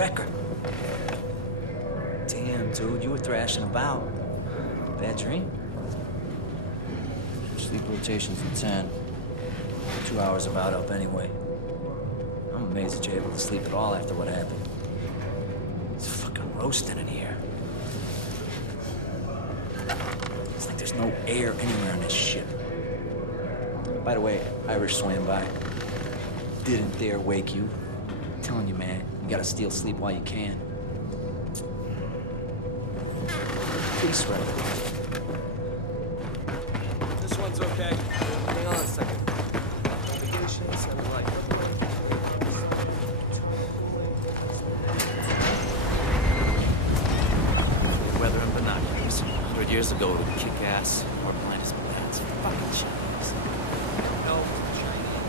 record. Damn, dude, you were thrashing about. Bad dream? Sleep rotations at 10. 2 hours about up anyway. I'm amazed that you're able to sleep at all after what happened. It's fucking roasting in here. It's like there's no air anywhere on this ship. By the way, Irish swam by. Didn't dare wake you. I'm telling you, man, you gotta steal sleep while you can. Peace, right? This one's okay. Hang on a second. Navigation, center right. Weather and binoculars. 100 years ago, to kick ass. Our planet is bad. It's fucking Chinese. No, Chinese.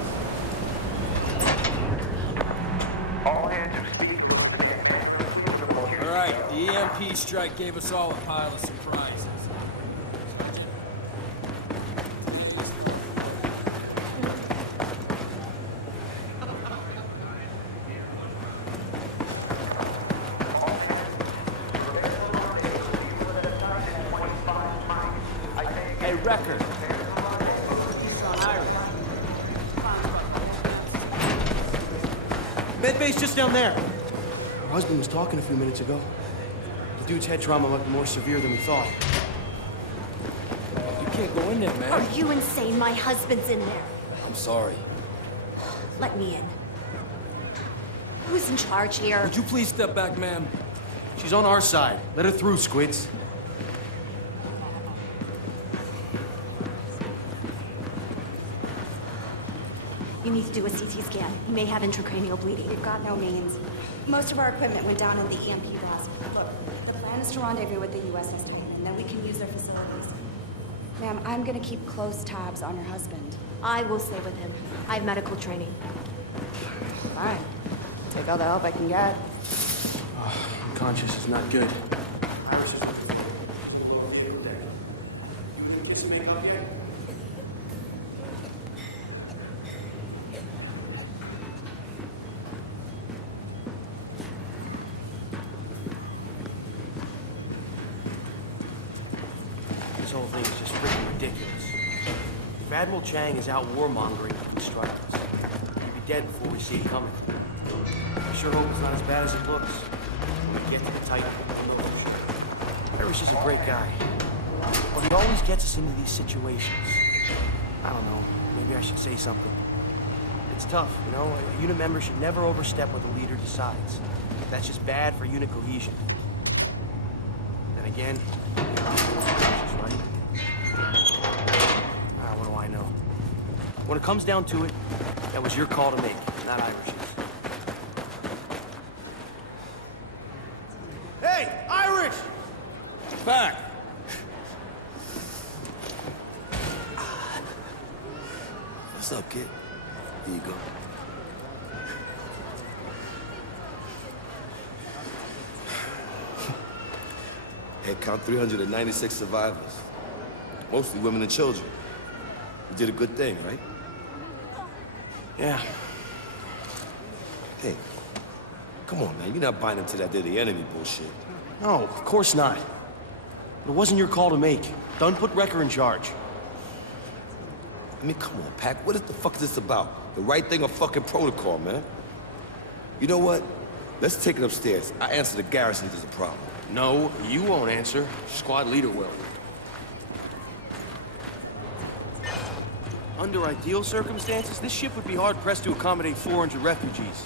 All right, the EMP strike gave us all a pile of surprises. Hey, Record. Medbay's just down there. Her husband was talking a few minutes ago. The dude's head trauma might be more severe than we thought. You can't go in there, man. Are you insane? My husband's in there. I'm sorry. Let me in. Who's in charge here? Would you please step back, ma'am? She's on our side. Let her through, Squids. You need to do a CT scan. He may have intracranial bleeding. We've got no means. Most of our equipment went down in the EMP blast. Look, the plan is to rendezvous with the USS Titan, and then we can use their facilities. Ma'am, I'm gonna keep close tabs on your husband. I will stay with him. I have medical training. Fine. Take all the help I can get. Unconscious is not good. This whole thing is just freaking ridiculous. If Admiral Chang is out warmongering to instruct us, he'd be dead before we see it coming. I sure hope it's not as bad as it looks. When we get to the Titan, we'll know for sure. Irish is a great guy, but he always gets us into these situations. I don't know, maybe I should say something. It's tough, you know? A unit member should never overstep what the leader decides. That's just bad for unit cohesion. Then again, she's right. What do I know? When it comes down to it, that was your call to make, not Irish's. Hey, Irish! Back! What's up, kid? Here you go. Head count 396 survivors. Mostly women and children. You did a good thing, right? Yeah. Hey, come on, man. You're not buying into that they're the enemy bullshit. No, of course not. But it wasn't your call to make. Dunn put Wrecker in charge. I mean, come on, Pac. What the fuck is this about? The right thing or fucking protocol, man? You know what? Let's take it upstairs. I answer the garrison if there's a problem. No, you won't answer. Squad leader will. Under ideal circumstances, this ship would be hard-pressed to accommodate 400 refugees.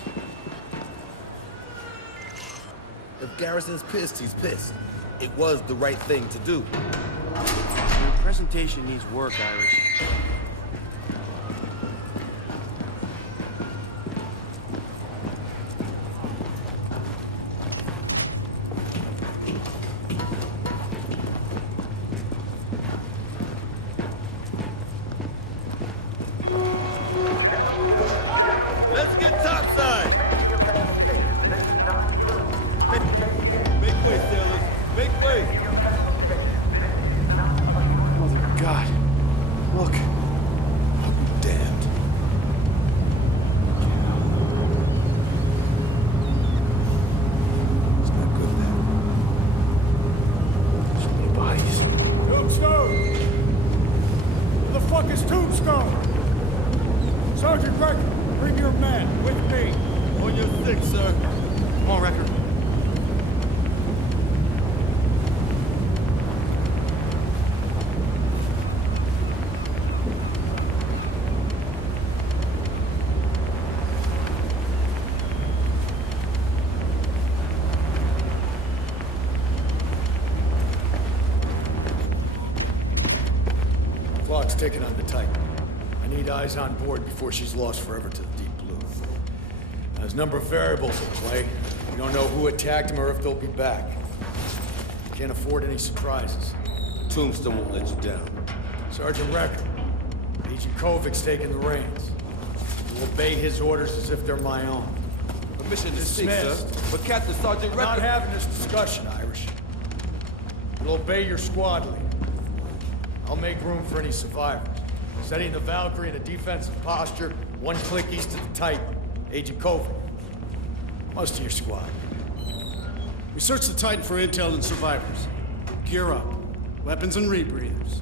If Garrison's pissed, he's pissed. It was the right thing to do. Your presentation needs work, Irish. Let's get topside! Make way, sailors. Make way! Mother of God. Look. Come on, Wrecker. Clock's ticking on the Titan. I need eyes on board before she's lost forever to the deep blue. There's a number of variables at play. We don't know who attacked them or if they'll be back. Can't afford any surprises. Tombstone won't let you down. Sergeant Wrecker, Agent Kovic's taking the reins. You'll obey his orders as if they're my own. Permission to speak, sir. Dismissed. But Captain Sergeant We're not Record... having this discussion, Irish. You'll obey your squad leader. I'll make room for any survivors. Setting the Valkyrie in a defensive posture, one click east of the Titan. Agent Kovic. Most of your squad. We searched the Titan for intel and survivors. Gear up. Weapons and rebreathers.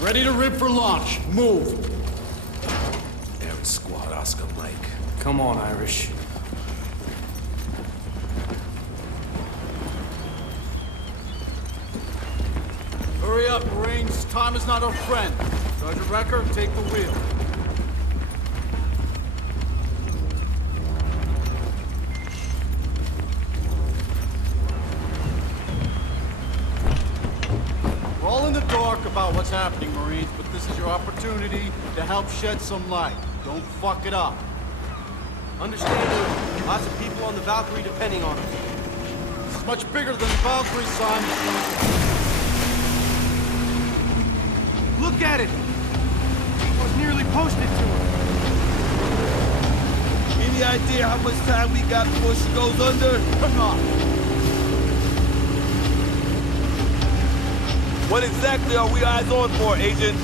Ready to rip for launch. Move. Air Squad, Oscar Mike. Come on, Irish. Hurry up, Marines. Time is not our friend. Sergeant Wrecker, take the wheel. We're all in the dark about what's happening, Marines, but this is your opportunity to help shed some light. Don't fuck it up. Understandable. Lots of people on the Valkyrie depending on us. This is much bigger than the Valkyrie, son. Look at it! It was nearly posted to her. Any idea how much time we got before she goes under? Come on. What exactly are we eyes on for, Agent?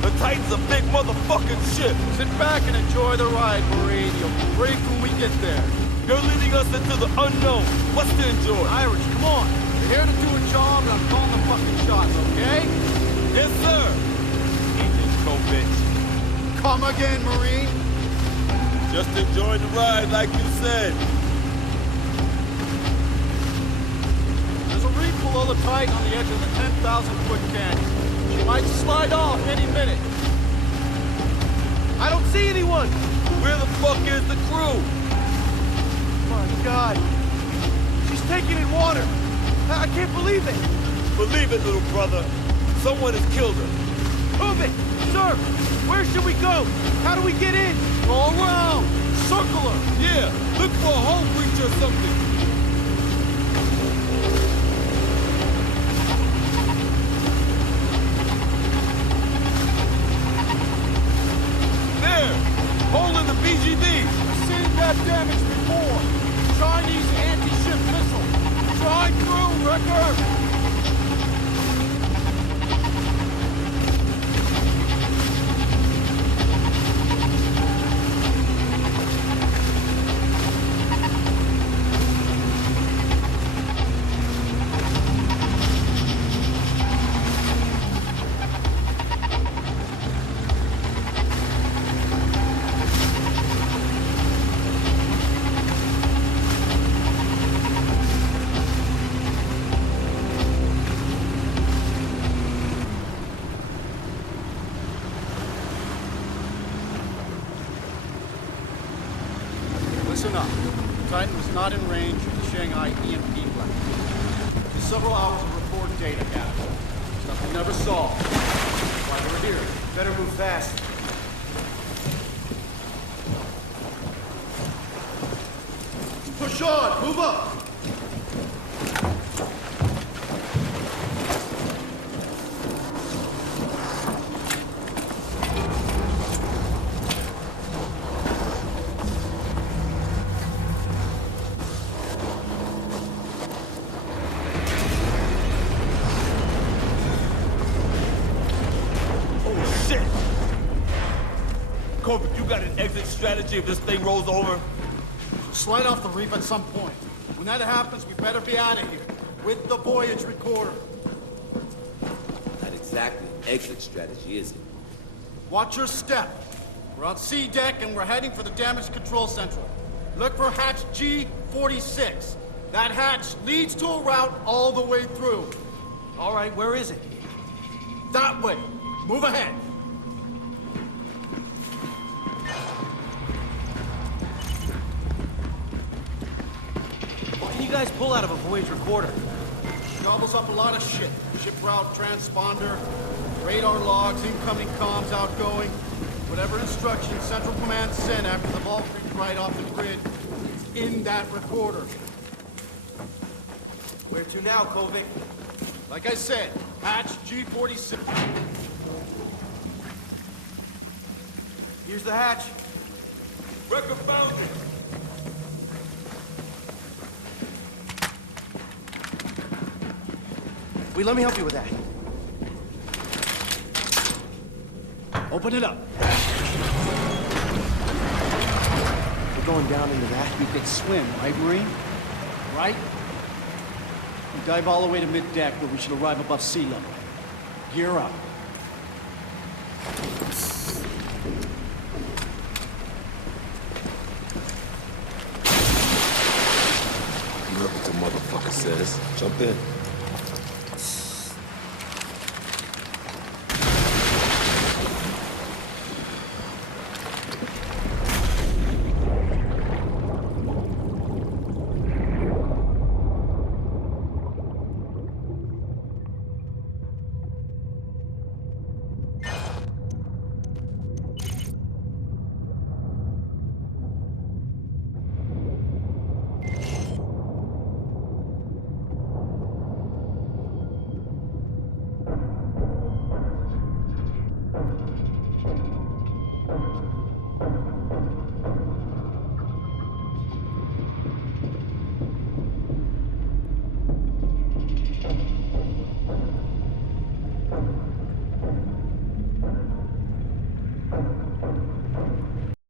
The Titan's a big motherfucking ship. Sit back and enjoy the ride, Marine. You'll be briefed when we get there. You're leading us into the unknown. What's to enjoy? Irish, come on. You're here to do a job, and I'm calling the fucking shots, okay? Yes, sir. Agent Kovic. Come again, Marine. Just enjoy the ride, like you said. There's a reef below the Titan on the edge of the 10,000-foot canyon. She might slide off any minute. I don't see anyone! Where the fuck is the crew? My God. She's taking in water. I can't believe it. Believe it, little brother. Someone has killed her. Move it! Sir, where should we go? How do we get in? Go around. Circle her. Yeah, look for a hull breach or something. There! Hole in the BGD! I've seen that damage before. Chinese anti-ship missile. Try through, Wrecker. Listen up. The Titan was not in range of the Shanghai EMP blast. Just several hours of report data gathered. Stuff we never saw. That's why we're here. Better move fast. Push on! Move up! exit strategy if this thing rolls over? Slide off the reef at some point. When that happens, we better be out of here. With the voyage recorder. Not exactly an exit strategy, is it? Watch your step. We're on C deck and we're heading for the damage control central. Look for hatch G46. That hatch leads to a route all the way through. All right, where is it? That way. Move ahead. What can you guys pull out of a voyage recorder? Gobbles up a lot of shit. Ship route transponder, radar logs, incoming comms, outgoing. Whatever instructions Central Command sent after the ball creeped right off the grid is in that recorder. Where to now, Kovic? Like I said, hatch G46. Here's the hatch. Wrecker found it! Wait, let me help you with that. Open it up. We're going down into that. You can swim, right, Marine? Right? We dive all the way to mid-deck, where we should arrive above sea level. Gear up. You heard what the motherfucker says. Jump in.